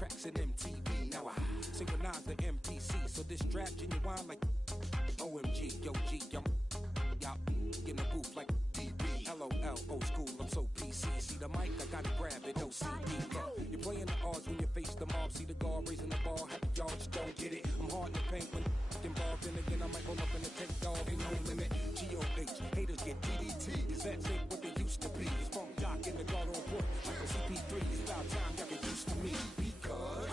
tracks in MTV. Now I synchronize the MPC, so this strap genuine like OMG, yo G, y'all in the booth like DB. LOL, old school, I'm so PC. See the mic, I gotta grab it, OCD. You're playing the odds when you face the mob. See the guard raising the ball, happy y'all just don't get it. I'm hard in the paint when involved, and again I might roll up in the take dog, ain't no limit. GOH, haters get DDT. These vets ain't what they used to be. It's funk jock in the guard on court, like a CP3. It's about time y'all get used to me, because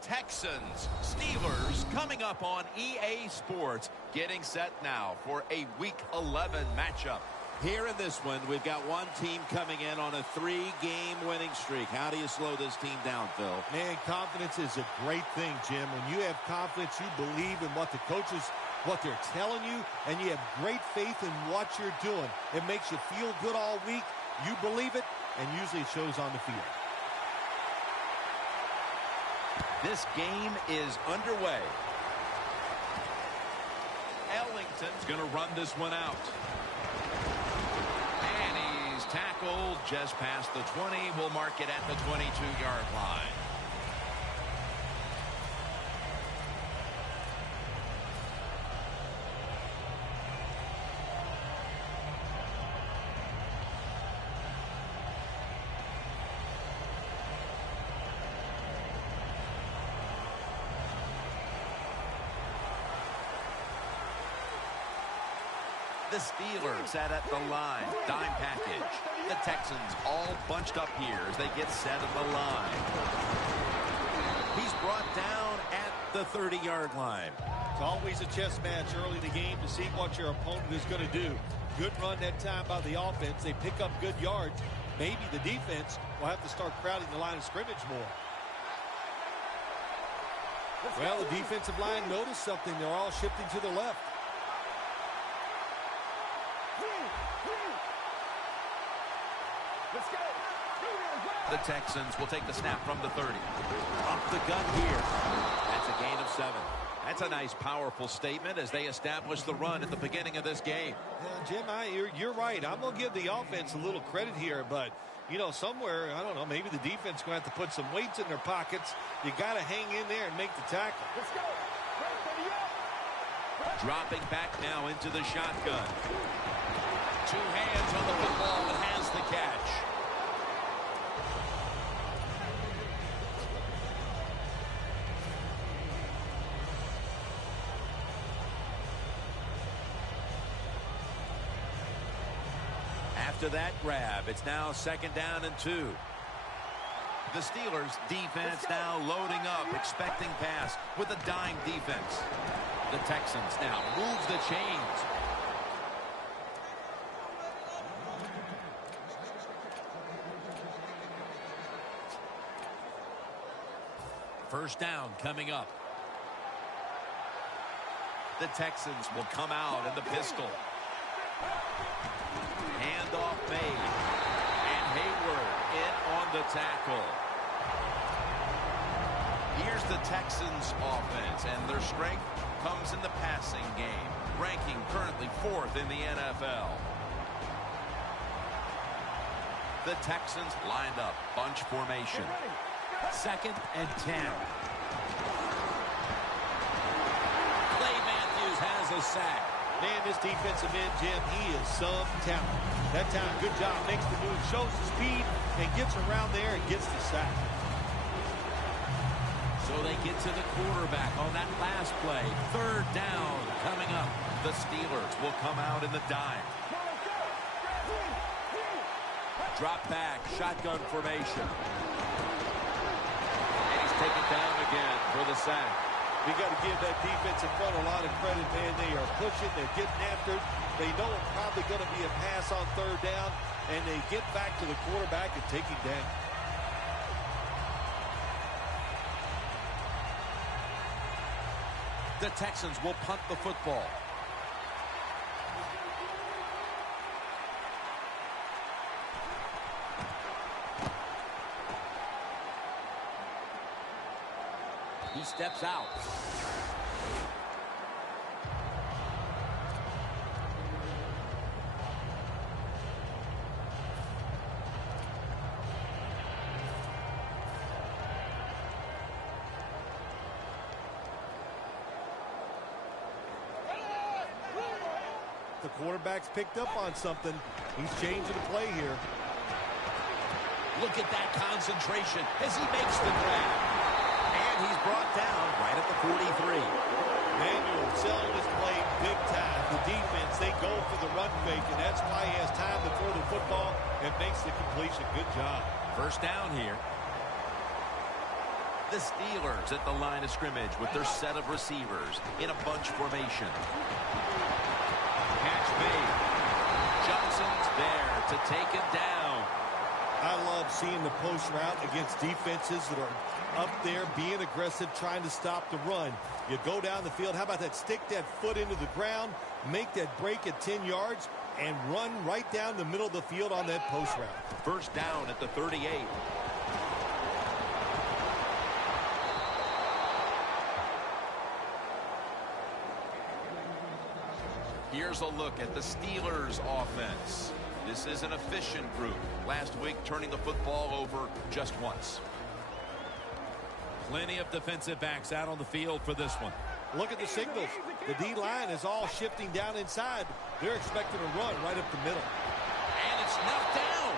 Texans, Steelers coming up on EA Sports, getting set now for a Week 11 matchup. Here in this one, we've got one team coming in on a 3-game winning streak. How do you slow this team down, Phil? Man, confidence is a great thing, Jim. When you have confidence, you believe in what the coaches, what they're telling you, and you have great faith in what you're doing. It makes you feel good all week. You believe it, and usually it shows on the field. This game is underway. Ellington's going to run this one out. And he's tackled just past the 20. We'll mark it at the 22-yard line. The Steelers set at the line. Dime package. The Texans all bunched up here as they get set at the line. He's brought down at the 30-yard line. It's always a chess match early in the game to see what your opponent is going to do. Good run that time by the offense. They pick up good yards. Maybe the defense will have to start crowding the line of scrimmage more. Well, the defensive line noticed something. They're all shifting to the left. The Texans will take the snap from the 30. Up the gut here. That's a gain of 7. That's a nice, powerful statement as they establish the run at the beginning of this game. Jim, you're right. I'm going to give the offense a little credit here, but, you know, somewhere, I don't know, maybe the defense is going to have to put some weights in their pockets. You got to hang in there and make the tackle. Let's go. Dropping back now into the shotgun. 2 hands on the football and has the catch. After that grab, it's now 2nd down and 2. The Steelers defense now loading up, expecting pass with a dime defense. The Texans now moves the chains. First down coming up. The Texans will come out in the pistol. Handoff made. And Hayward in on the tackle. Here's the Texans offense, and their strength comes in the passing game, ranking currently 4th in the NFL. The Texans lined up, bunch formation. 2nd and 10. Clay Matthews has a sack. Man, this defensive end, Jim, he is some talent. That time, good job, makes the move, shows the speed, and gets around there and gets the sack. So they get to the quarterback on that last play. 3rd down coming up. The Steelers will come out in the dime. Drop back, shotgun formation. And he's taken down again for the sack. We got to give that defense in front a lot of credit, man. They are pushing, they're getting after it. They know it's probably going to be a pass on 3rd down, and they get back to the quarterback and take him down. The Texans will punt the football. He steps out. the quarterback's picked up on something. He's changing the play here. Look at that concentration as he makes the grab. And he's brought down right at the 43. Manuel selling his play big time. The defense, they go for the run fake, and that's why he has time to throw the football and makes the completion. Good job. First down here. The Steelers at the line of scrimmage with their set of receivers in a bunch formation. Catch made. Johnson's there to take it down. I love seeing the post route against defenses that are up there being aggressive, trying to stop the run. You go down the field. How about that? Stick that foot into the ground, make that break at 10 yards, and run right down the middle of the field on that post route. First down at the 38. Here's a look at the Steelers offense. This is an efficient group. Last week, turning the football over just once. Plenty of defensive backs out on the field for this one. Look at the signals. The D-line is all shifting down inside. They're expecting a run right up the middle. And it's knocked down.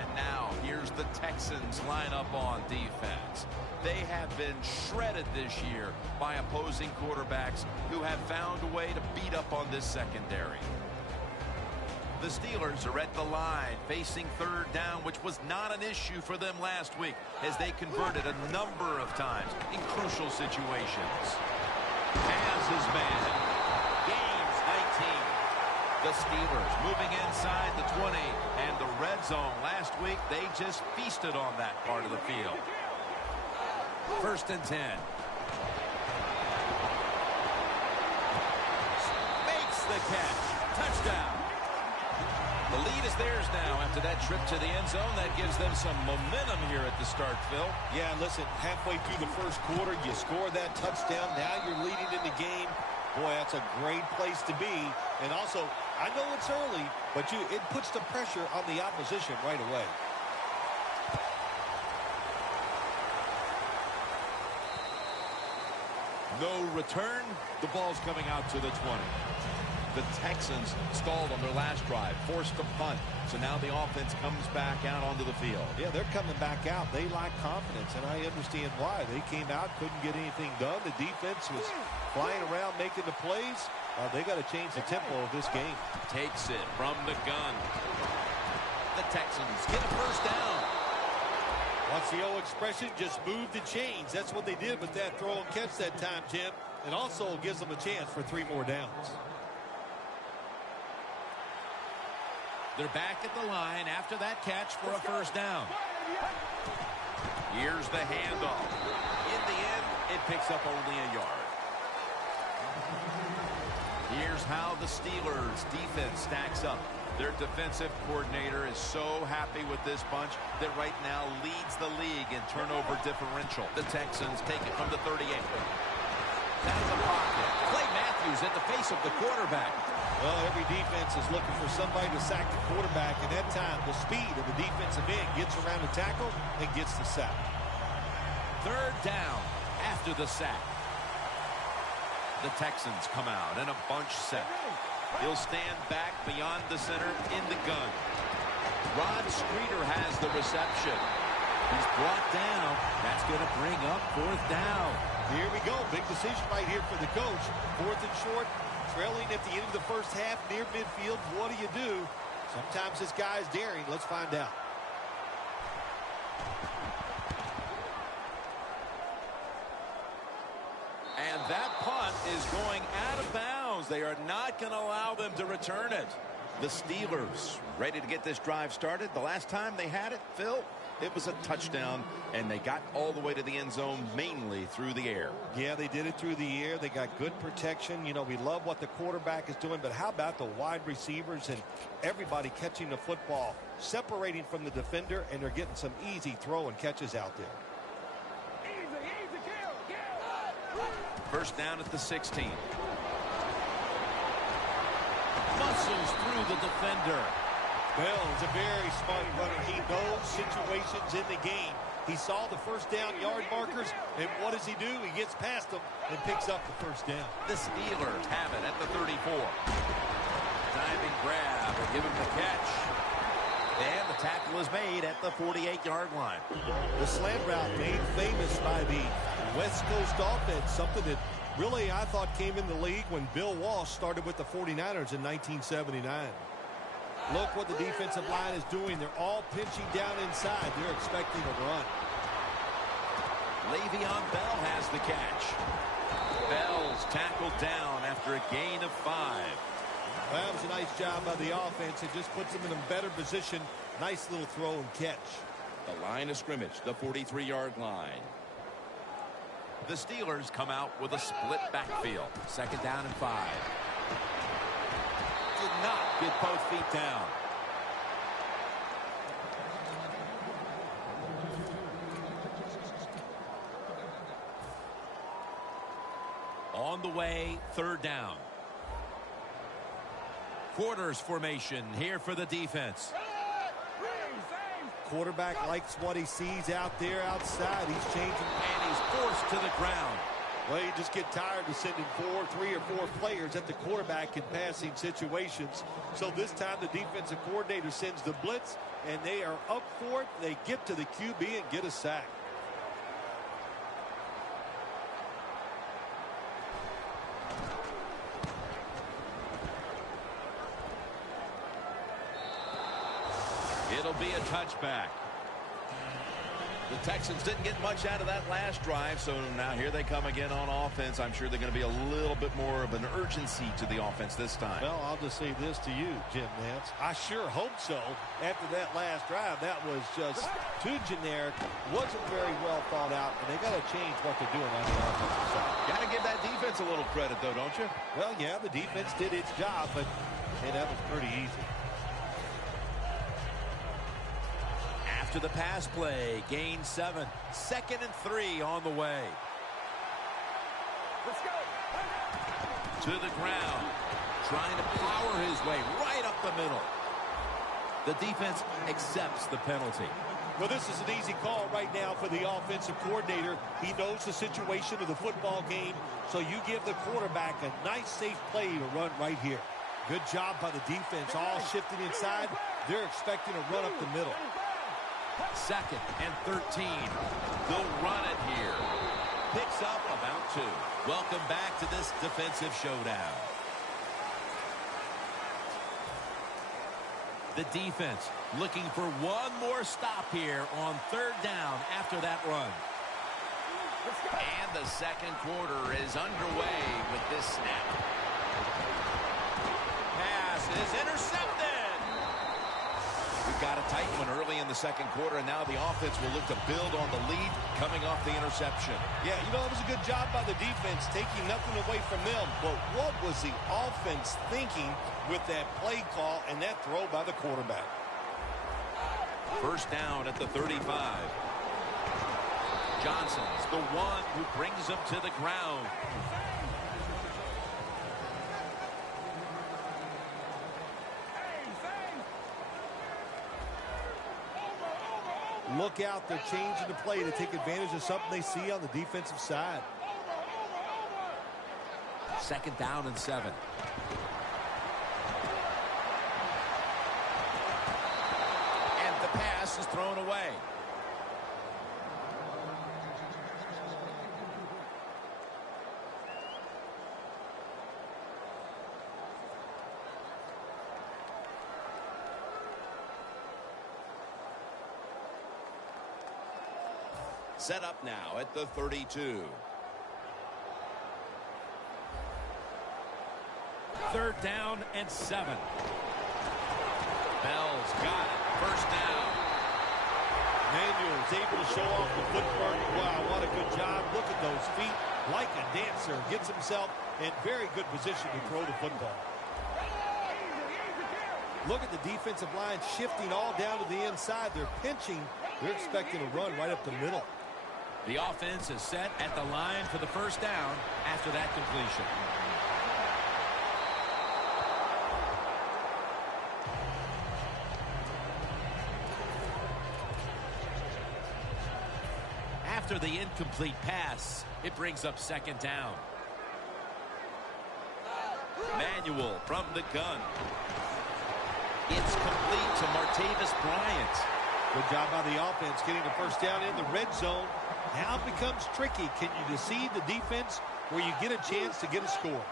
And now, here's the Texans lineup on defense. They have been shredded this year by opposing quarterbacks who have found a way to beat up on this secondary. The Steelers are at the line facing third down, which was not an issue for them last week as they converted a number of times in crucial situations. Has his man. Gains 19. The Steelers moving inside the 20 and the red zone. Last week, they just feasted on that part of the field. First and 10. Makes the catch. Touchdown. The lead is theirs now after that trip to the end zone. That gives them some momentum here at the start, Phil. Yeah, listen, halfway through the first quarter, you score that touchdown. Now you're leading in the game. Boy, that's a great place to be. And also, I know it's early, but it puts the pressure on the opposition right away. No return. The ball's coming out to the 20. The Texans stalled on their last drive, forced to punt. So now the offense comes back out onto the field. Yeah, they're coming back out. They lack confidence, and I understand why. They came out, couldn't get anything done. The defense was flying around, making the plays. They got to change the tempo of this game. Takes it from the gun. The Texans get a first down. What's the old expression? Just move the chains. That's what they did with that throw and catch that time, Jim. And also gives them a chance for 3 more downs. They're back at the line after that catch for a first down. Here's the handoff. In the end, it picks up only a yard. Here's how the Steelers defense stacks up. Their defensive coordinator is so happy with this bunch that right now leads the league in turnover differential. The Texans take it from the 38. Out of the pocket. Clay Matthews at the face of the quarterback. Well, every defense is looking for somebody to sack the quarterback, and that time the speed of the defensive end gets around the tackle and gets the sack. Third down after the sack. The Texans come out in a bunch set. He'll stand back beyond the center in the gun. Rod Streeter has the reception. He's brought down. That's going to bring up fourth down. Here we go. Big decision right here for the coach. Fourth and short. Trailing at the end of the first half near midfield. What do you do? Sometimes this guy's daring. Let's find out. And that punt is going out of bounds. They are not going to allow them to return it. The Steelers ready to get this drive started. The last time they had it, Phil, it was a touchdown, and they got all the way to the end zone mainly through the air. Yeah, they did it through the air. They got good protection. You know, we love what the quarterback is doing, but how about the wide receivers and everybody catching the football, separating from the defender, and they're getting some easy throw and catches out there. First down at the 16. Muscles through the defender. Bell is a very smart runner. He knows situations in the game. He saw the first down yard markers, and what does he do? He gets past them and picks up the first down. The Steelers have it at the 34. Diving grab and give him the catch. And the tackle is made at the 48-yard line. The slant route made famous by the West Coast offense, something that really I thought came in the league when Bill Walsh started with the 49ers in 1979. Look what the defensive line is doing. They're all pinching down inside. They're expecting a run. Le'Veon Bell has the catch. Bell's tackled down after a gain of 5. Well, that was a nice job by the offense. It just puts them in a better position. Nice little throw and catch. The line of scrimmage, the 43-yard line. The Steelers come out with a split backfield. Second down and 5. Did not get both feet down. On the way, third down. Quarters formation here for the defense. Quarterback likes what he sees out there outside. He's changing. And he's forced to the ground. Well, you just get tired of sending 3 or 4 players at the quarterback in passing situations. So this time the defensive coordinator sends the blitz, and they are up for it. They get to the QB and get a sack. It'll be a touchback. The Texans didn't get much out of that last drive, so now here they come again on offense. I'm sure they're going to be a little bit more of an urgency to the offense this time. Well, I'll just say this to you, Jim Nance. I sure hope so. After that last drive, that was just too generic, wasn't very well thought out, and they got to change what they're doing on the offensive side. Got to give that defense a little credit, though, don't you? Well, yeah, the defense did its job, but hey, that was pretty easy. To the pass play, gain 7. Second and 3 on the way. Let's go. To the ground, trying to power his way right up the middle. The defense accepts the penalty. Well, this is an easy call right now for the offensive coordinator. He knows the situation of the football game, so you give the quarterback a nice, safe play to run right here. Good job by the defense, all shifting inside. They're expecting a run up the middle. Second and 13. They'll run it here. Picks up about 2. Welcome back to this defensive showdown. The defense looking for one more stop here on third down after that run. And the second quarter is underway with this snap. Pass is intercepted. We've got a tight one early in the second quarter, and now the offense will look to build on the lead coming off the interception. Yeah, you know, it was a good job by the defense, taking nothing away from them. But what was the offense thinking with that play call and that throw by the quarterback? First down at the 35. Johnson's the one who brings him to the ground. Look out, they're changing the play to take advantage of something they see on the defensive side. Second down and 7. And the pass is thrown away. Set up now at the 32. Third down and 7. Bell's got it. First down. Manuel is able to show off the footwork. Wow, what a good job. Look at those feet. Like a dancer. Gets himself in very good position to throw the football. Look at the defensive line shifting all down to the inside. They're pinching. They're expecting a run right up the middle. The offense is set at the line for the first down after that completion. After the incomplete pass, it brings up second down. Manuel from the gun. It's complete to Martavis Bryant. Good job by the offense getting the first down in the red zone. Now it becomes tricky. Can you deceive the defense where you get a chance to get a score?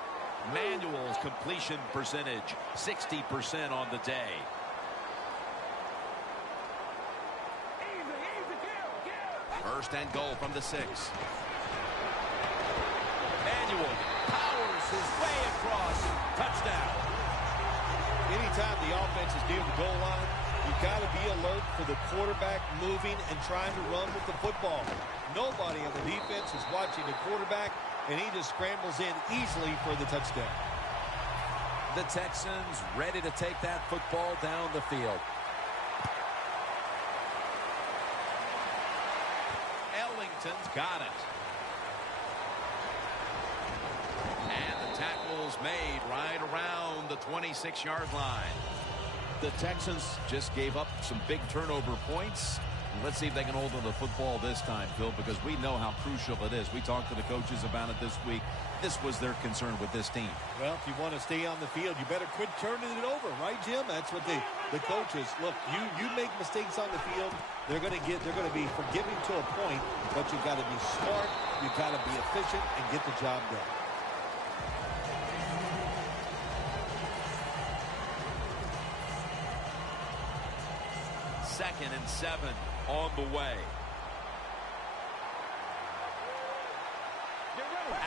Manuel's completion percentage, 60% on the day. First and goal from the 6. Manuel powers his way across. Touchdown. Anytime the offense is near the goal line, you've got to be alert for the quarterback moving and trying to run with the football. Nobody on the defense is watching the quarterback, and he just scrambles in easily for the touchdown. The Texans ready to take that football down the field. Ellington's got it. And the tackle's made right around the 26-yard line. The Texans just gave up some big turnover points. Let's see if they can hold on to the football this time, Phil, because we know how crucial it is. We talked to the coaches about it this week. This was their concern with this team. Well, if you want to stay on the field, you better quit turning it over, right, Jim? That's what the coaches look. You make mistakes on the field, they're going to be forgiving to a point, but you've got to be smart, you've got to be efficient, and get the job done. Second and 7 on the way.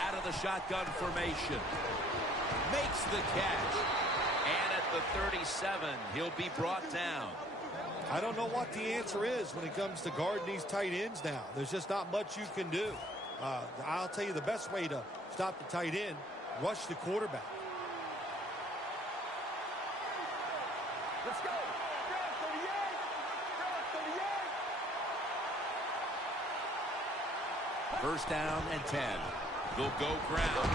Out of the shotgun formation. Makes the catch. And at the 37, he'll be brought down. I don't know what the answer is when it comes to guarding these tight ends now. There's just not much you can do. I'll tell you the best way to stop the tight end, rush the quarterback. Let's go. First down and 10. They'll go ground.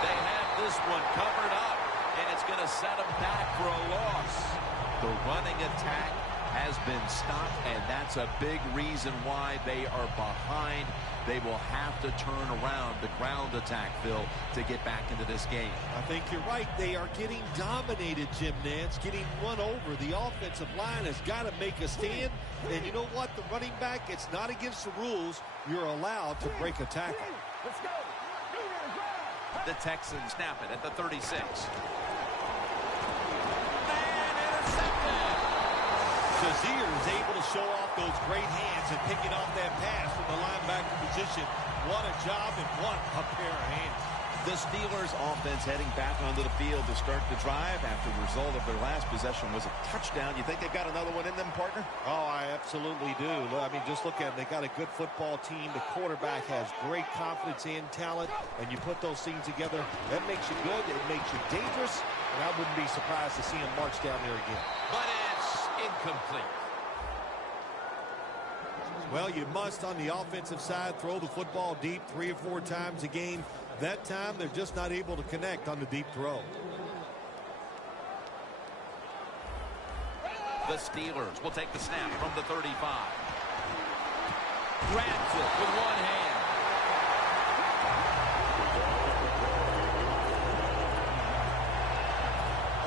They have this one covered up, and it's going to set them back for a loss. The running attack has been stopped, and that's a big reason why they are behind. They will have to turn around the ground attack, Phil, to get back into this game. I think you're right. They are getting dominated, Jim Nantz, getting run over. The offensive line has got to make a stand. And you know what? The running back, it's not against the rules. You're allowed to break a tackle. Let's go. The Texans snap it at the 36. Shazier is able to show off those great hands and picking off that pass from the linebacker position. What a job and what a pair of hands. The Steelers offense heading back onto the field to start the drive after the result of their last possession was a touchdown. You think they got another one in them, partner? Oh, I absolutely do. I mean, just look at it. They got a good football team. The quarterback has great confidence and talent, and you put those things together, that makes you good. It makes you dangerous, and I wouldn't be surprised to see him march down there again. But it's incomplete. Well, you must, on the offensive side, throw the football deep 3 or 4 times a game. That time, they're just not able to connect on the deep throw. The Steelers will take the snap from the 35. Grabs it with one hand.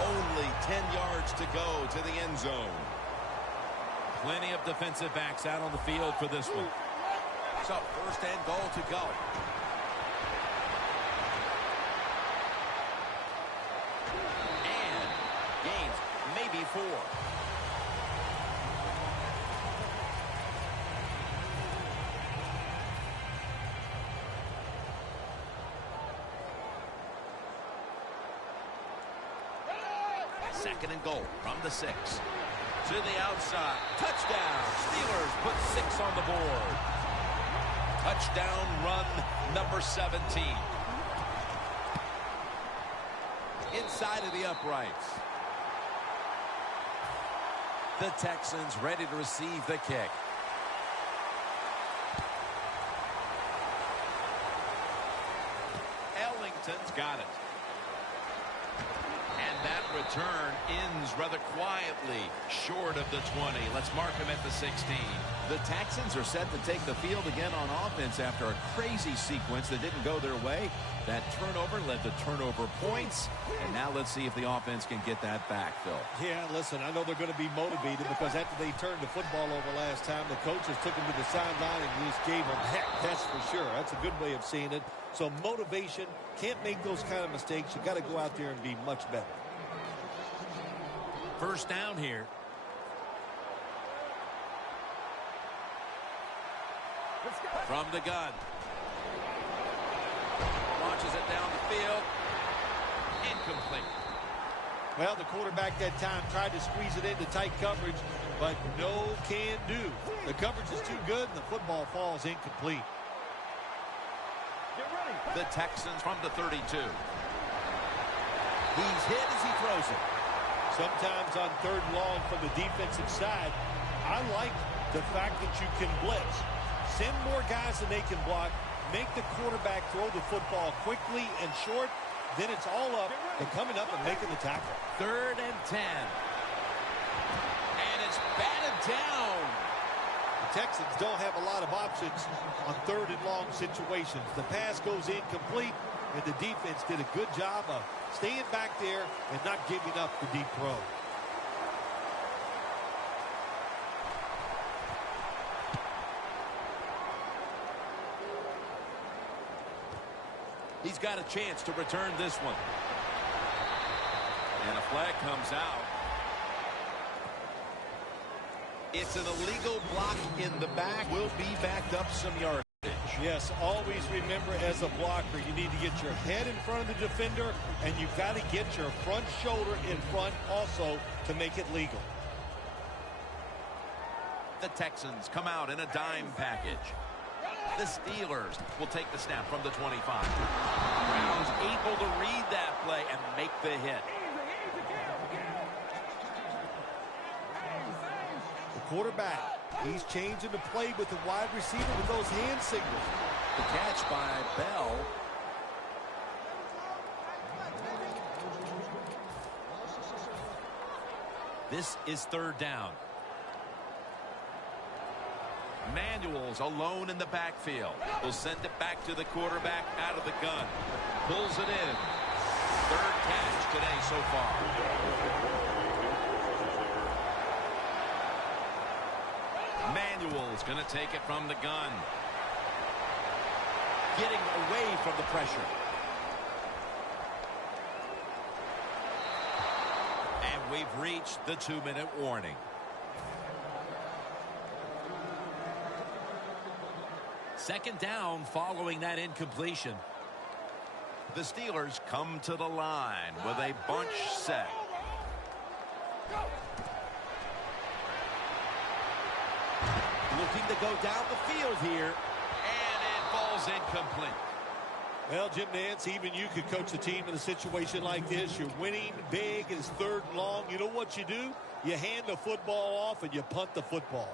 Only 10 yards to go to the end zone. Plenty of defensive backs out on the field for this one. So, first and goal to go. And gains maybe 4. Second and goal from the 6. To the outside. Touchdown. Steelers put 6 on the board. Touchdown run number 17. Inside of the uprights. The Texans ready to receive the kick. Ellington's got it. And that return ends rather quietly short of the 20. Let's mark him at the 16. The Texans are set to take the field again on offense after a crazy sequence that didn't go their way. That turnover led to turnover points. And now let's see if the offense can get that back, Phil. Yeah, listen, I know they're going to be motivated because after they turned the football over last time, the coaches took them to the sideline and just gave them heck. That's for sure. That's a good way of seeing it. So motivation, can't make those kind of mistakes. You got to go out there and be much better. First down here. From the gun. Launches it down the field. Incomplete. Well, the quarterback that time tried to squeeze it into tight coverage, but no can do. The coverage is too good, and the football falls incomplete. The Texans from the 32. He's hit as he throws it. Sometimes on third and long from the defensive side, I like the fact that you can blitz. Send more guys than they can block. Make the quarterback throw the football quickly and short. Then it's all up to coming up and making the tackle. 3rd and 10. And it's batted down. The Texans don't have a lot of options on third and long situations. The pass goes incomplete, and the defense did a good job of staying back there and not giving up the deep throw. He's got a chance to return this one. And a flag comes out. It's an illegal block in the back. Will be backed up some yardage. Yes, always remember as a blocker, you need to get your head in front of the defender, and you've got to get your front shoulder in front also to make it legal. The Texans come out in a dime package. The Steelers will take the snap from the 25. Brown's able to read that play and make the hit. The quarterback, he's changing the play with the wide receiver with those hand signals. The catch by Bell. This is 3rd down. Manuel's alone in the backfield. Will send it back to the quarterback out of the gun. Pulls it in. 3rd catch today so far. Manuel's going to take it from the gun. Getting away from the pressure. And we've reached the 2-minute warning. Second down following that incompletion. The Steelers come to the line with a bunch set. Looking to go down the field here. And it falls incomplete. Well, Jim Nance, even you could coach a team in a situation like this. You're winning big. It's 3rd and long. You know what you do? You hand the football off and you punt the football.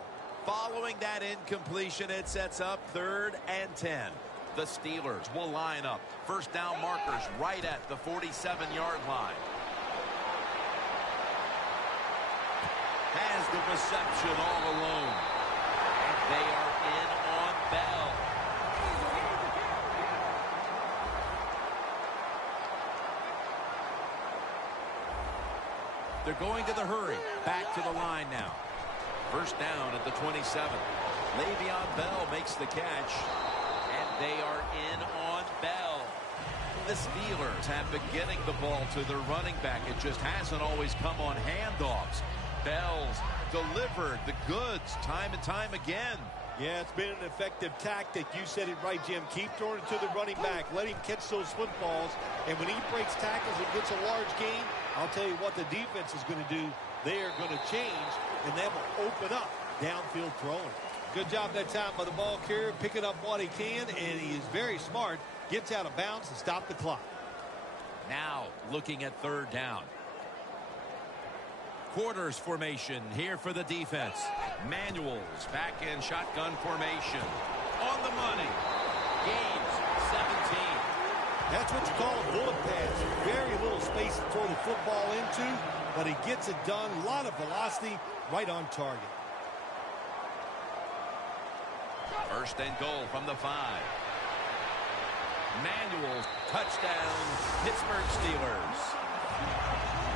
Following that incompletion, it sets up 3rd and 10. The Steelers will line up. First down markers right at the 47-yard line. Has the reception all alone. And they are in on Bell. They're going to the hurry. Back to the line now. First down at the 27. Le'Veon Bell makes the catch. And they are in on Bell. The Steelers have been getting the ball to their running back. It just hasn't always come on handoffs. Bell's delivered the goods time and time again. Yeah, it's been an effective tactic. You said it right, Jim. Keep throwing it to the running back. Let him catch those footballs. And when he breaks tackles and gets a large gain, I'll tell you what the defense is going to do. They are going to change, and they will open up downfield throwing. Good job that time by the ball carrier, picking up what he can, and he is very smart. Gets out of bounds and stop the clock. Now looking at 3rd down. Quarters formation here for the defense. Manuel's back in shotgun formation. On the money. Gains 17. That's what you call a bullet pass. Very little space to throw the football into, but he gets it done. A lot of velocity, right on target. First and goal from the 5. Manuel, touchdown, Pittsburgh Steelers.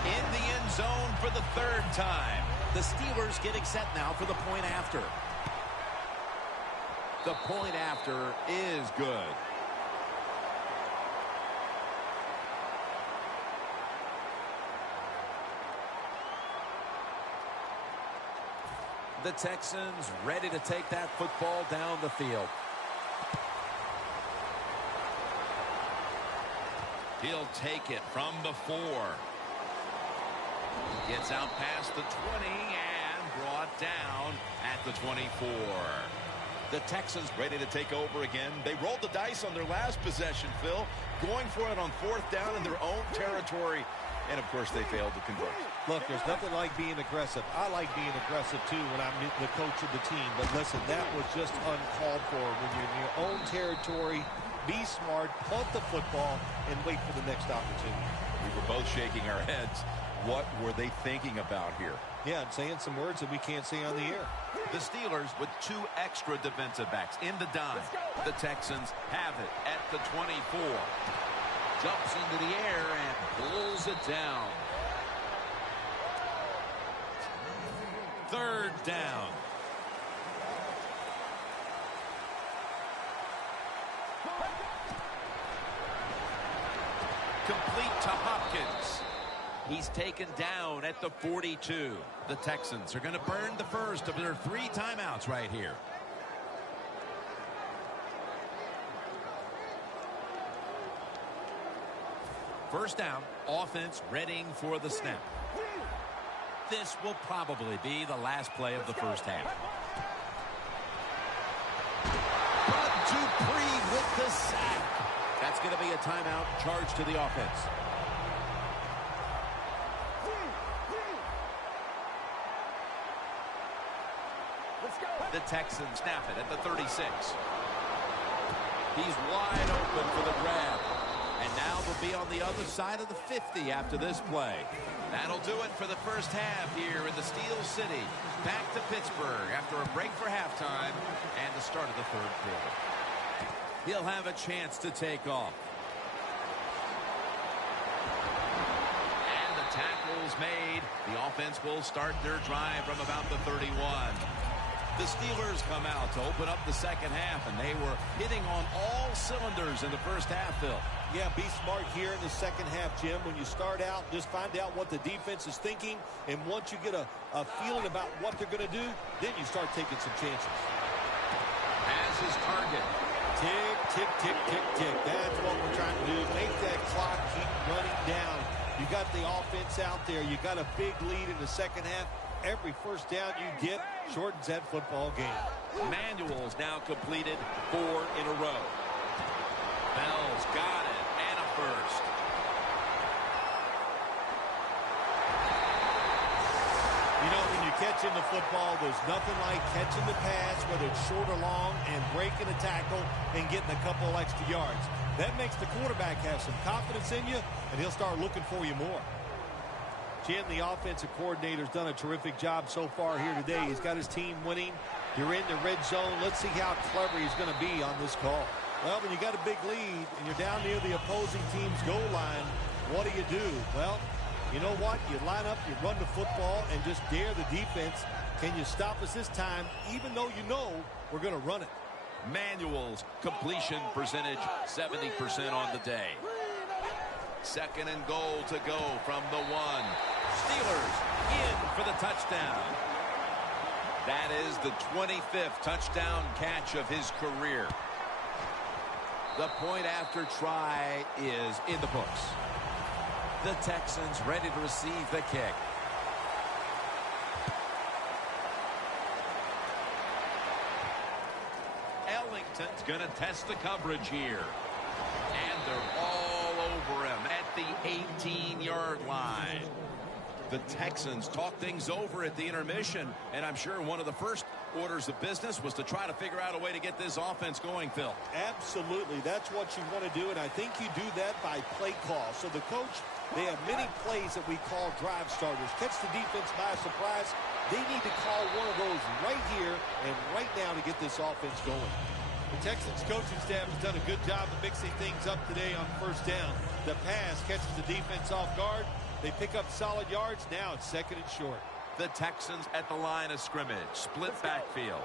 In the end zone for the 3rd time. The Steelers getting set now for the point after. The point after is good. The Texans ready to take that football down the field. He'll take it from the 4. Gets out past the 20 and brought down at the 24. The Texans ready to take over again. They rolled the dice on their last possession, Phil, going for it on 4th down in their own territory. And, of course, they failed to convert. Look, there's nothing like being aggressive. I like being aggressive, too, when I'm the coach of the team. But, listen, that was just uncalled for. When you're in your own territory, be smart, punt the football, and wait for the next opportunity. We were both shaking our heads. What were they thinking about here? Yeah, and saying some words that we can't say on the air. The Steelers with 2 extra defensive backs in the dime. The Texans have it at the 24. Jumps into the air and pulls it down. 3rd down. Complete to Hopkins. He's taken down at the 42. The Texans are going to burn the first of their 3 timeouts right here. First down, offense readying for the snap. This will probably be the last play of the first half. Bud Dupree with the sack. That's going to be a timeout charged to the offense. The Texans snap it at the 36. He's wide open for the grab. And now they'll be on the other side of the 50 after this play. That'll do it for the first half here in the Steel City. Back to Pittsburgh after a break for halftime and the start of the 3rd quarter. He'll have a chance to take off. And the tackle's made. The offense will start their drive from about the 31. The Steelers come out to open up the second half, and they were hitting on all cylinders in the first half, Phil. Yeah, be smart here in the second half, Jim. When you start out, just find out what the defense is thinking, and once you get a feeling about what they're going to do, then you start taking some chances. As his target. Tick, tick, tick, tick, tick. That's what we're trying to do. Make that clock keep running down. You got the offense out there. You got a big lead in the second half. Every first down you get shortens that football game. Manuel's now completed 4 in a row. Bell's got it, and a first. You know, when you're catching the football, there's nothing like catching the pass, whether it's short or long, and breaking a tackle and getting a couple extra yards. That makes the quarterback have some confidence in you, and he'll start looking for you more. Jim, the offensive coordinator's done a terrific job so far here today. He's got his team winning. You're in the red zone. Let's see how clever he's going to be on this call. Well, when you got a big lead and you're down near the opposing team's goal line, what do? Well, you know what? You line up, you run the football, and just dare the defense. Can you stop us this time, even though you know we're going to run it? Manuel's completion percentage, 70% on the day. 2nd and goal to go from the 1. Steelers in for the touchdown. That is the 25th touchdown catch of his career. The point after try is in the books. The Texans ready to receive the kick. Ellington's going to test the coverage here. And they're all over him at the 18-yard line. The Texans talk things over at the intermission, and I'm sure one of the first orders of business was to try to figure out a way to get this offense going, Phil. Absolutely. That's what you want to do, and I think you do that by play call. So the coach, they have many plays that we call drive starters. Catch the defense by surprise. They need to call one of those right here and right now to get this offense going. The Texans coaching staff has done a good job of mixing things up today on first down. The pass catches the defense off guard. They pick up solid yards. Now it's 2nd and short. The Texans at the line of scrimmage. Split backfield.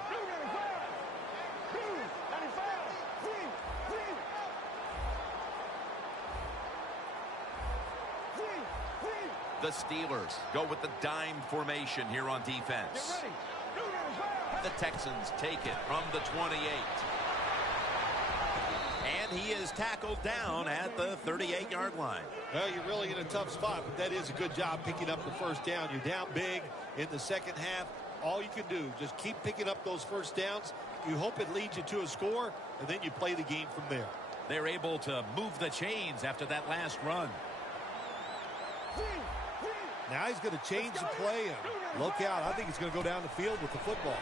The Steelers go with the dime formation here on defense. The Texans take it from the 28. And he is tackled down at the 38-yard line. Well, you're really in a tough spot, but that is a good job picking up the first down. You're down big in the second half. All you can do, just keep picking up those first downs. You hope it leads you to a score, and then you play the game from there. They're able to move the chains after that last run. Now he's going to change the play, and look out. I think he's going to go down the field with the football.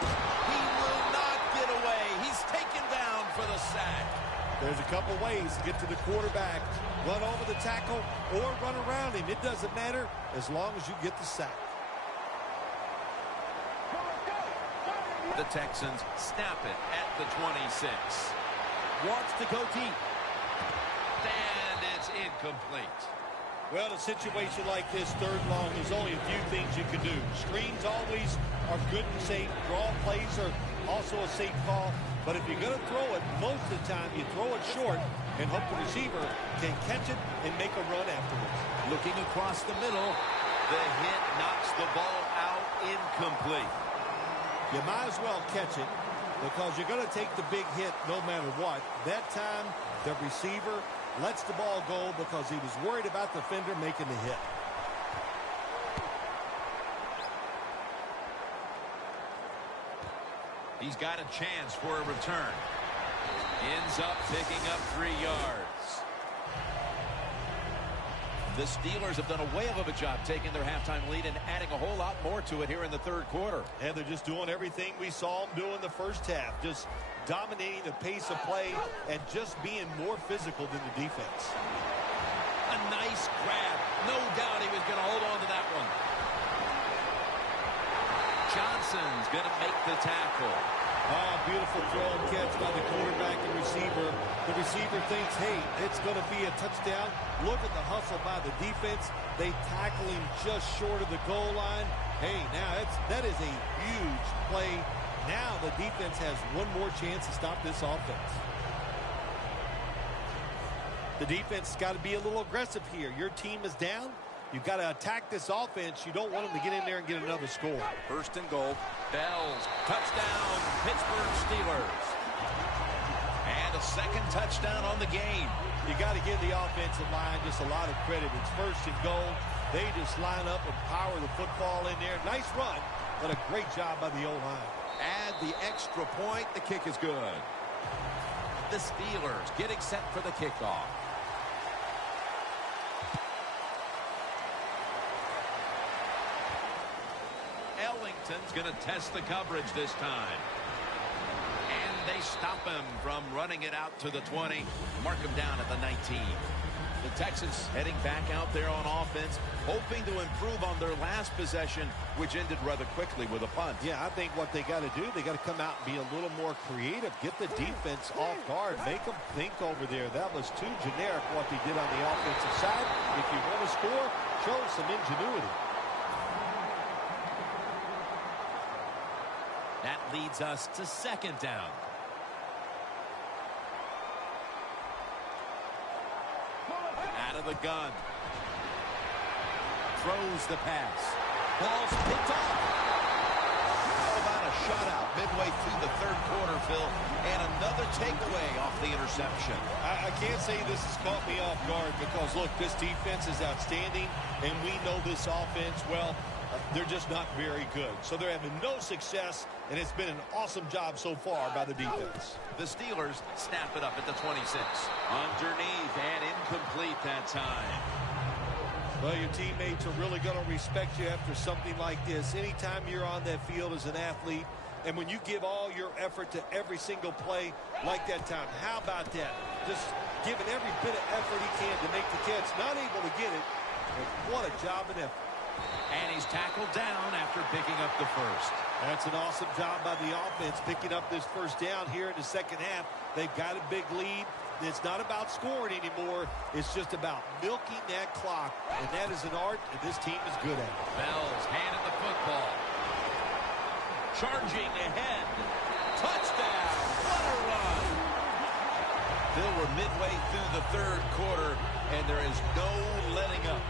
He will not get away. He's taken down for the sack. There's a couple ways to get to the quarterback. Run over the tackle or run around him. It doesn't matter as long as you get the sack. The Texans snap it at the 26. Wants to go deep. And it's incomplete. Well, in a situation like this, 3rd and long, there's only a few things you can do. Screens always are good and safe. Draw plays are also a safe call. But if you're going to throw it, most of the time you throw it short and hope the receiver can catch it and make a run afterwards. Looking across the middle. The hit knocks the ball out incomplete. You might as well catch it because you're going to take the big hit no matter what. That time, the receiver lets the ball go because he was worried about the defender making the hit. He's got a chance for a return. Ends up picking up 3 yards. The Steelers have done a whale of a job taking their halftime lead and adding a whole lot more to it here in the 3rd quarter. And they're just doing everything we saw them do in the first half. Just dominating the pace of play and just being more physical than the defense. A nice grab. No doubt he was going to hold on to that one. Johnson's going to make the tackle. Oh, beautiful throw and catch by the quarterback and receiver. The receiver thinks, hey, it's going to be a touchdown. Look at the hustle by the defense. They tackle him just short of the goal line. Hey, now that is a huge play. Now the defense has one more chance to stop this offense. The defense has got to be a little aggressive here. Your team is down. You've got to attack this offense. You don't want them to get in there and get another score. 1st and goal. Bells. Touchdown, Pittsburgh Steelers. And a 2nd touchdown on the game. You got to give the offensive line just a lot of credit. It's 1st and goal. They just line up and power the football in there. Nice run, but a great job by the O-line. Add the extra point. The kick is good. The Steelers getting set for the kickoff. Ellington's going to test the coverage this time. And they stop him from running it out to the 20. Mark him down at the 19. The Texans heading back out there on offense, hoping to improve on their last possession, which ended rather quickly with a punt. Yeah, I think what they got to do, they got to come out and be a little more creative. Get the defense off guard. Make them think over there. That was too generic what they did on the offensive side. If you want to score, show some ingenuity. That leads us to 2nd down. Out of the gun. Throws the pass. Ball's picked off. How about a shutout midway through the 3rd quarter, Phil, and another takeaway off the interception. I can't say this has caught me off guard because, look, this defense is outstanding, and we know this offense, well, they're just not very good. So they're having no success, and it's been an awesome job so far by the defense. The Steelers snap it up at the 26. Underneath and incomplete that time. Well, your teammates are really going to respect you after something like this. Anytime you're on that field as an athlete, and when you give all your effort to every single play like that time, how about that? Just giving every bit of effort he can to make the catch. Not able to get it, but what a job and effort. And he's tackled down after picking up the first. That's an awesome job by the offense, picking up this first down here in the second half. They've got a big lead. It's not about scoring anymore. It's just about milking that clock, and that is an art, and this team is good at it. Bell's handed the football. Charging ahead. Touchdown. What a run. Phil, we're midway through the third quarter, and there is no letting up.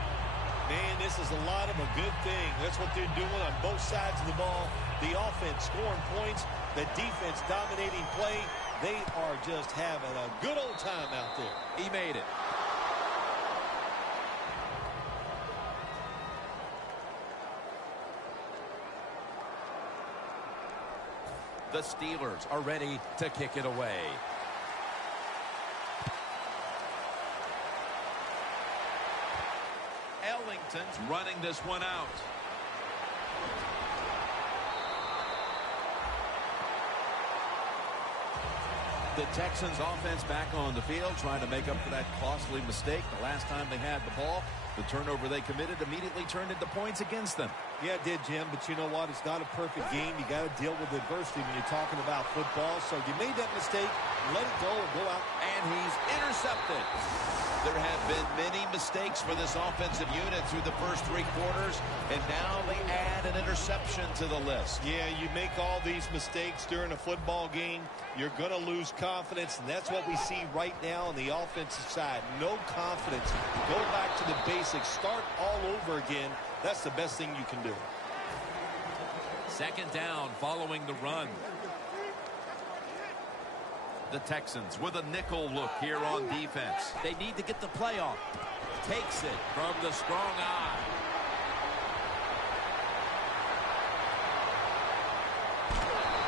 Man, this is a lot of a good thing. That's what they're doing on both sides of the ball. The offense scoring points, the defense dominating play. They are just having a good old time out there. He made it. The Steelers are ready to kick it away. Ellington's running this one out. The Texans offense back on the field trying to make up for that costly mistake the last time they had the ball. The turnover they committed immediately turned into points against them. Yeah, it did, Jim, but you know what? It's not a perfect game. You got to deal with adversity when you're talking about football. So you made that mistake, let it go and go out. And he's intercepted. There have been many mistakes for this offensive unit through the first three quarters, and now they add an interception to the list. Yeah, you make all these mistakes during a football game, you're going to lose confidence, and that's what we see right now on the offensive side. No confidence. Go back to the basics. Start all over again. That's the best thing you can do. Second down following the run. The Texans with a nickel look here on defense. They need to get the play off. Takes it from the strong eye.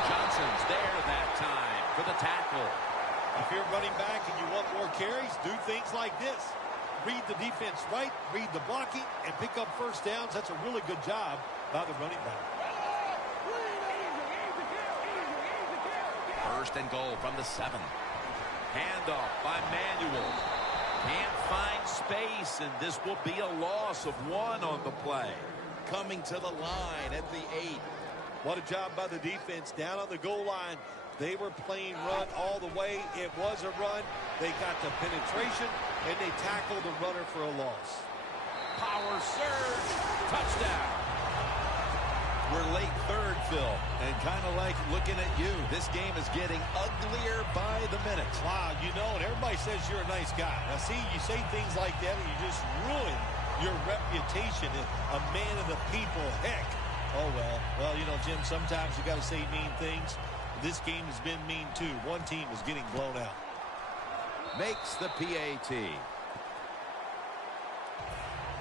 Johnson's there that time for the tackle. If you're running back and you want more carries, do things like this. Read the defense right, read the blocking, and pick up first downs. That's a really good job by the running back. First and goal from the 7. Handoff by Manuel. Can't find space, and this will be a loss of 1 on the play. Coming to the line at the 8. What a job by the defense down on the goal line. They were playing run all the way. It was a run. They got the penetration, and they tackled the runner for a loss. Power surge. Touchdown. We're late third, Phil, and kind of like looking at you. This game is getting uglier by the minute. Wow, you know, and everybody says you're a nice guy. Now, see, you say things like that, and you just ruin your reputation. A man of the people. Heck. Oh, well. Well, you know, Jim, sometimes you got to say mean things. This game has been mean, too. One team is getting blown out. Makes the PAT.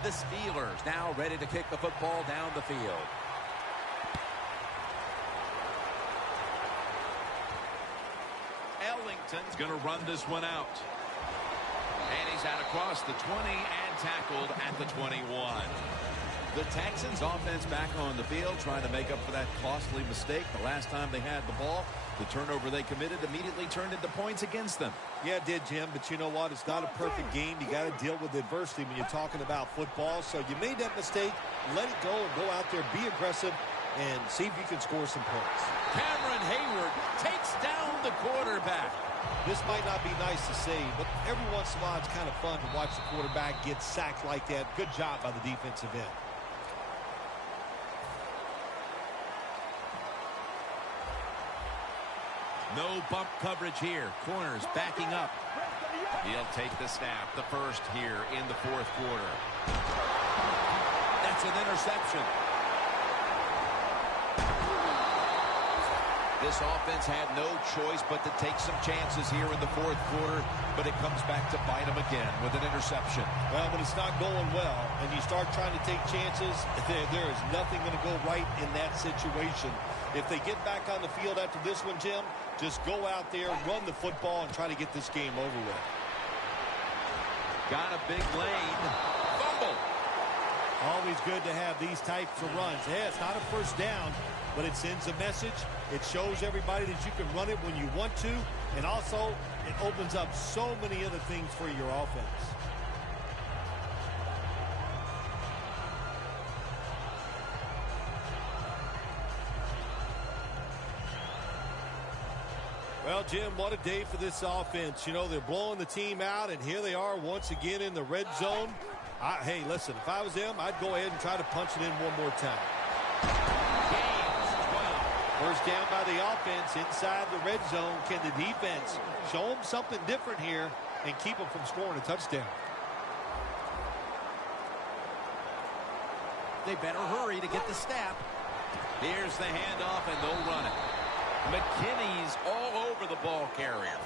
The Steelers now ready to kick the football down the field. Ellington's going to run this one out. And he's out across the 20 and tackled at the 21. The Texans offense back on the field trying to make up for that costly mistake the last time they had the ball. The turnover they committed immediately turned into points against them. Yeah, it did, Jim, but you know what? It's not a perfect game. You got to deal with adversity when you're talking about football. So you made that mistake. Let it go and go out there, be aggressive, and see if you can score some points. Cameron Hayward takes down the quarterback. This might not be nice to say, but every once in a while it's kind of fun to watch the quarterback get sacked like that. Good job by the defensive end. No bump coverage here. Corners backing up. He'll take the snap, the first here in the fourth quarter. That's an interception. This offense had no choice but to take some chances here in the fourth quarter, but it comes back to bite them again with an interception. Well, when it's not going well and you start trying to take chances, there is nothing going to go right in that situation. If they get back on the field after this one, Jim, just go out there, run the football, and try to get this game over with. Got a big lane. Fumble. Always good to have these types of runs. Yeah, it's not a first down, but it sends a message. It shows everybody that you can run it when you want to, and also it opens up so many other things for your offense. Well, Jim, what a day for this offense. You know, they're blowing the team out, and here they are once again in the red zone. Hey, listen, if I was them, I'd go ahead and try to punch it in one more time. First down by the offense inside the red zone. Can the defense show them something different here and keep them from scoring a touchdown? They better hurry to get the snap. Here's the handoff, and they'll run it. McKinney's all over the ball carrier.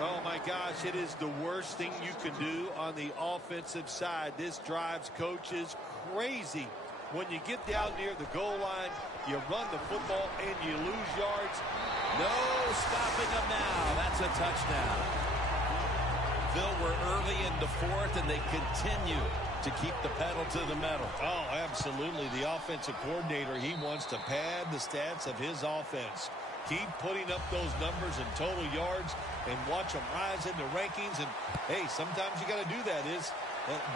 Oh, my gosh, it is the worst thing you can do on the offensive side. This drives coaches crazy. When you get down near the goal line, you run the football and you lose yards. No stopping them now. That's a touchdown. Phil, we're early in the fourth, and they continue to keep the pedal to the metal. Oh, absolutely. The offensive coordinator, he wants to pad the stats of his offense. Keep putting up those numbers in total yards and watch them rise in the rankings. And, hey, sometimes you got to do that is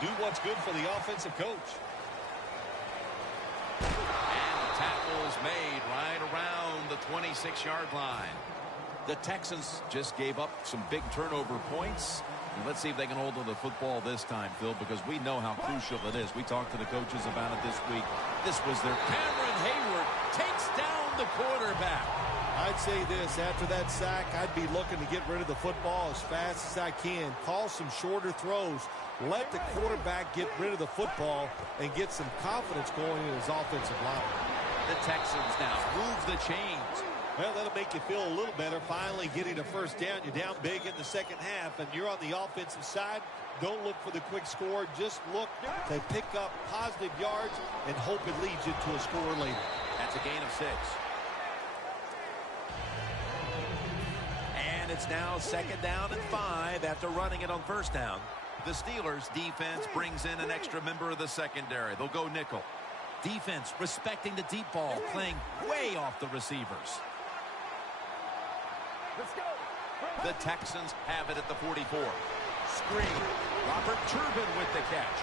do what's good for the offensive coach. And the tackle is made right around the 26-yard line. The Texans just gave up some big turnover points. And let's see if they can hold on to the football this time, Phil, because we know how crucial it is. We talked to the coaches about it this week. This was their Cameron Hayward takes down the quarterback. I'd say this, after that sack, I'd be looking to get rid of the football as fast as I can. Call some shorter throws. Let the quarterback get rid of the football and get some confidence going in his offensive line. The Texans now move the chains. Well, that'll make you feel a little better. Finally getting a first down. You're down big in the second half, and you're on the offensive side. Don't look for the quick score. Just look to pick up positive yards and hope it leads you to a score later. That's a gain of 6. And it's now 2nd down and 5 after running it on first down. The Steelers defense brings in an extra member of the secondary. They'll go nickel. Defense respecting the deep ball, playing way off the receivers. Let's go. The Texans have it at the 44. Screen. Robert Turbin with the catch.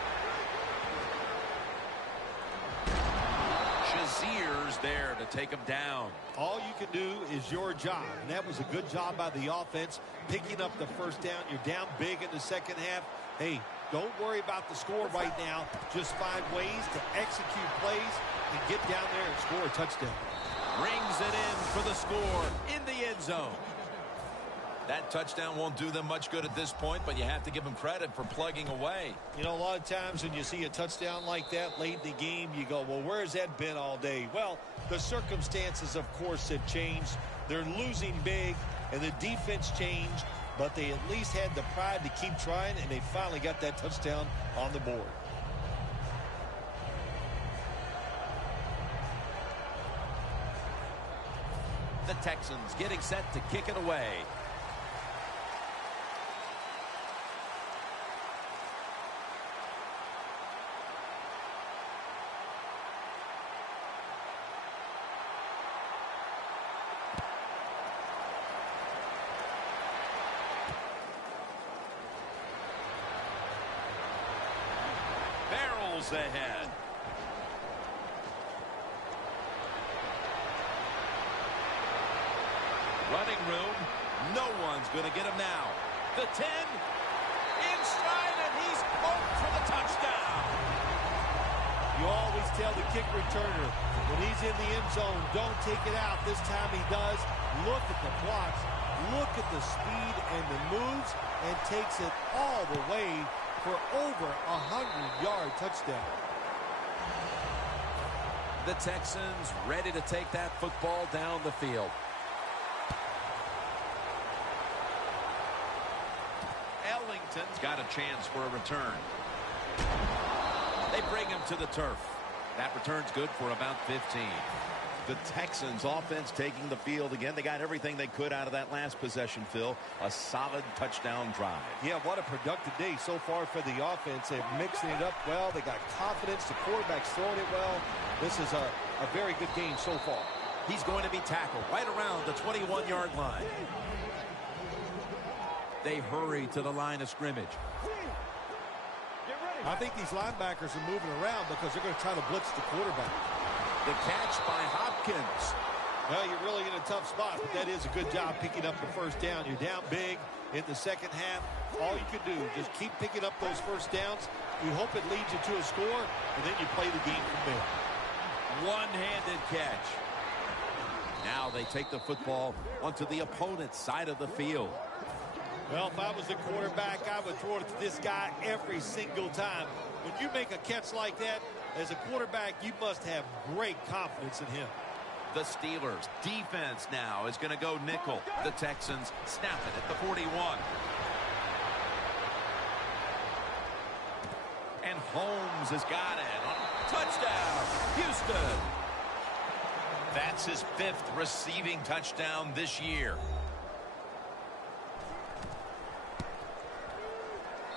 Shazier's there to take him down. All you can do is your job, and that was a good job by the offense, picking up the first down. You're down big in the second half. Hey, don't worry about the score right now. Just find ways to execute plays and get down there and score a touchdown. Rings it in for the score in the end zone. That touchdown won't do them much good at this point, but you have to give them credit for plugging away. You know, a lot of times when you see a touchdown like that late in the game, you go, well, where's that been all day? Well, the circumstances, of course, have changed. They're losing big, and the defense changed, but they at least had the pride to keep trying, and they finally got that touchdown on the board. The Texans getting set to kick it away. Barrels ahead. Running room. No one's going to get him now. The 10. In stride, and he's open for the touchdown. You always tell the kick returner, when he's in the end zone, don't take it out. This time he does. Look at the blocks. Look at the speed and the moves, and takes it all the way for over a 100-yard touchdown. The Texans ready to take that football down the field. Ellington's got a chance for a return. They bring him to the turf. That return's good for about 15. The Texans offense taking the field again. They got everything they could out of that last possession, Phil. A solid touchdown drive. Yeah, what a productive day so far for the offense. They're mixing it up well. They got confidence. The quarterback's throwing it well. This is a very good game so far. He's going to be tackled right around the 21-yard line. They hurry to the line of scrimmage. I think these linebackers are moving around because they're going to try to blitz the quarterback. The catch by Hopkins. Well, you're really in a tough spot, but that is a good job picking up the first down. You're down big in the second half. All you can do, just keep picking up those first downs. You hope it leads you to a score, and then you play the game from there. One-handed catch. Now they take the football onto the opponent's side of the field. Well, if I was the quarterback, I would throw it to this guy every single time. When you make a catch like that, as a quarterback, you must have great confidence in him. The Steelers defense now is going to go nickel. The Texans snap it at the 41. And Holmes has got it. Touchdown, Houston. That's his 5th receiving touchdown this year.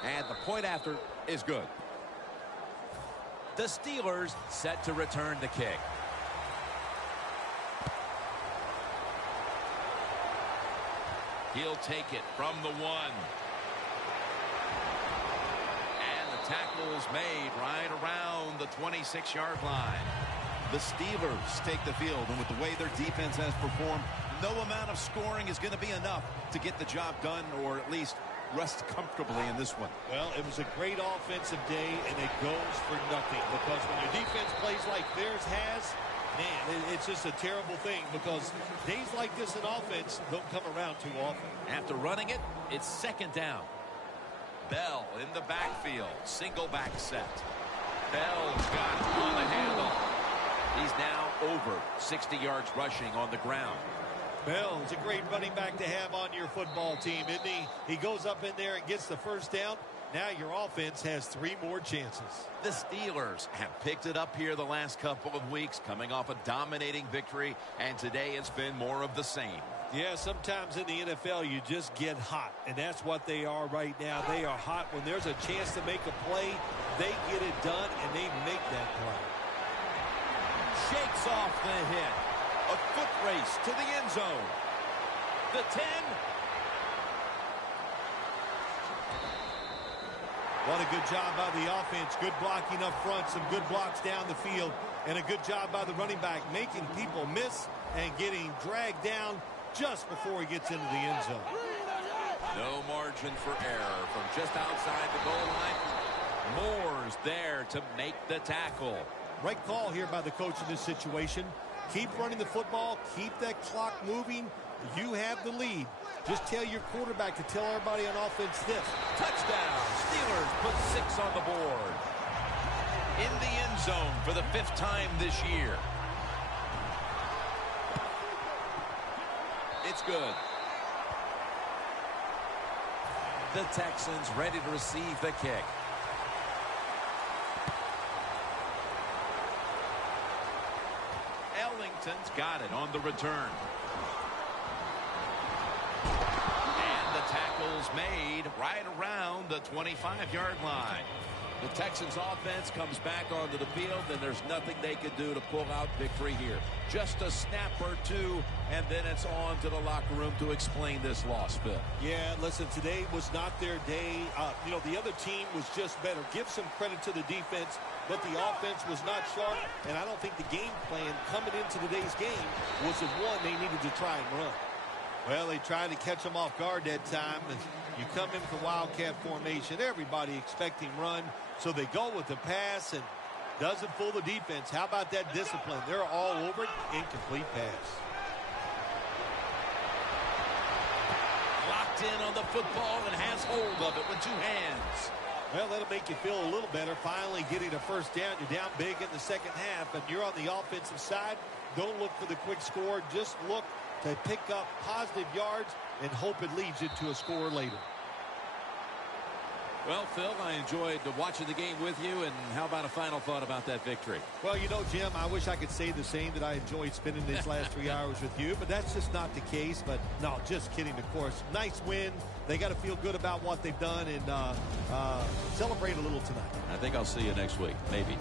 And the point after is good. The Steelers set to return the kick. He'll take it from the 1. And the tackle's made right around the 26-yard line. The Steelers take the field, and with the way their defense has performed, no amount of scoring is going to be enough to get the job done, or at least rest comfortably in this one. Well, it was a great offensive day, and it goes for nothing, because when your defense plays like theirs has, man, it's just a terrible thing, because days like this in offense don't come around too often. After running it, it's second down. Bell in the backfield, single back set. Bell's got it on the handle. He's now over 60 yards rushing on the ground. Bell is a great running back to have on your football team, isn't he? He goes up in there and gets the first down. Now your offense has 3 more chances. The Steelers have picked it up here the last couple of weeks, coming off a dominating victory, and today it's been more of the same. Yeah, sometimes in the NFL you just get hot, and that's what they are right now. They are hot. When there's a chance to make a play, they get it done, and they make that play. Shakes off the hit. A foot race to the end zone. The 10. What a good job by the offense. Good blocking up front, some good blocks down the field, and a good job by the running back making people miss and getting dragged down just before he gets into the end zone. No margin for error from just outside the goal line. Moore's there to make the tackle. Right call here by the coach in this situation. Keep running the football. Keep that clock moving. You have the lead. Just tell your quarterback to tell everybody on offense this. Touchdown. Steelers put 6 on the board. In the end zone for the 5th time this year. It's good. The Texans ready to receive the kick. Ellington's got it on the return. And the tackle's made right around the 25-yard line. The Texans offense comes back onto the field, and there's nothing they could do to pull out victory here. Just a snap or two, and then it's on to the locker room to explain this loss, Phil. Yeah, listen, today was not their day. The other team was just better. Give some credit to the defense, but the offense was not sharp, and I don't think the game plan coming into today's game was the one they needed to try and run. Well, they tried to catch them off guard that time. And you come in for Wildcat formation, everybody expecting run, so they go with the pass and doesn't fool the defense. How about that discipline? They're all over it. Incomplete pass. Locked in on the football and has hold of it with 2 hands. Well, that'll make you feel a little better. Finally getting a first down. You're down big in the second half, and you're on the offensive side. Don't look for the quick score. Just look to pick up positive yards and hope it leads into a score later. Well, Phil, I enjoyed watching the game with you, and how about a final thought about that victory? Well, you know, Jim, I wish I could say the same, that I enjoyed spending these last 3 hours with you, but that's just not the case. But no, just kidding, of course. Nice win. They got to feel good about what they've done and celebrate a little tonight. I think I'll see you next week, maybe.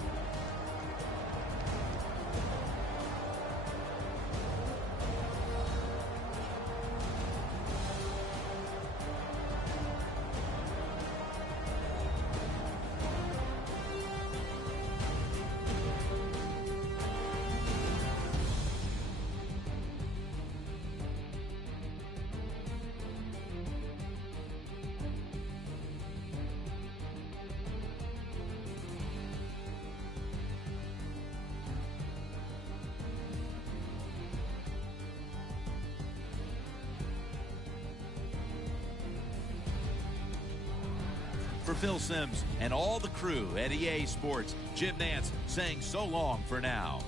For Phil Simms and all the crew at EA Sports, Jim Nantz saying so long for now.